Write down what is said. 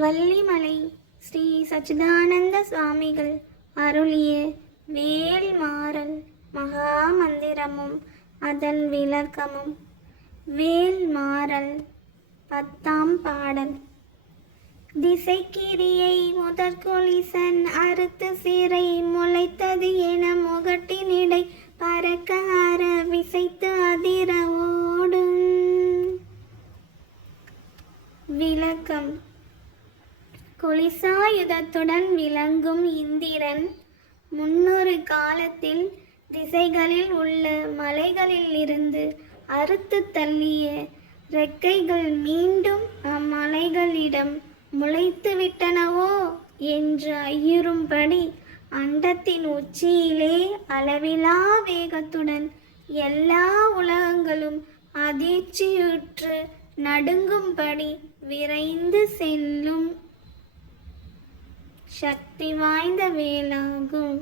வள்ளிமலை ஸ்ரீ சச்சிதானந்த சுவாமிகள் அருளிய வேல்மாறல் மகா மந்திரமும் அதன் விளக்கமும். வேல்மாறல் 10ஆம் பாடல். திசைக்கிரியை முதற்கொலிசன் அறுத்து சிறை முளைத்தது என முகட்டினிடை பறக்க அற விசைத்து அதிர ஓடும். விளக்கம். கொலிசாயுதத்துடன் விளங்கும் இந்திரன் முன்னொரு காலத்தில் திசைகளில் உள்ள மலைகளில் இருந்து அறுத்து தள்ளிய இறக்கைகள் மீண்டும் அம்மலைகளிடம் முளைத்து விட்டனவோ என்று ஐயுறும்படி அண்டத்தின் உச்சியிலே அளவிலா வேகத்துடன் எல்லா உலகங்களும் அதிர்ச்சியுற்று நடுங்கும்படி விரைந்து செல்லும் சக்தி வாய்ந்த வேலாகும்.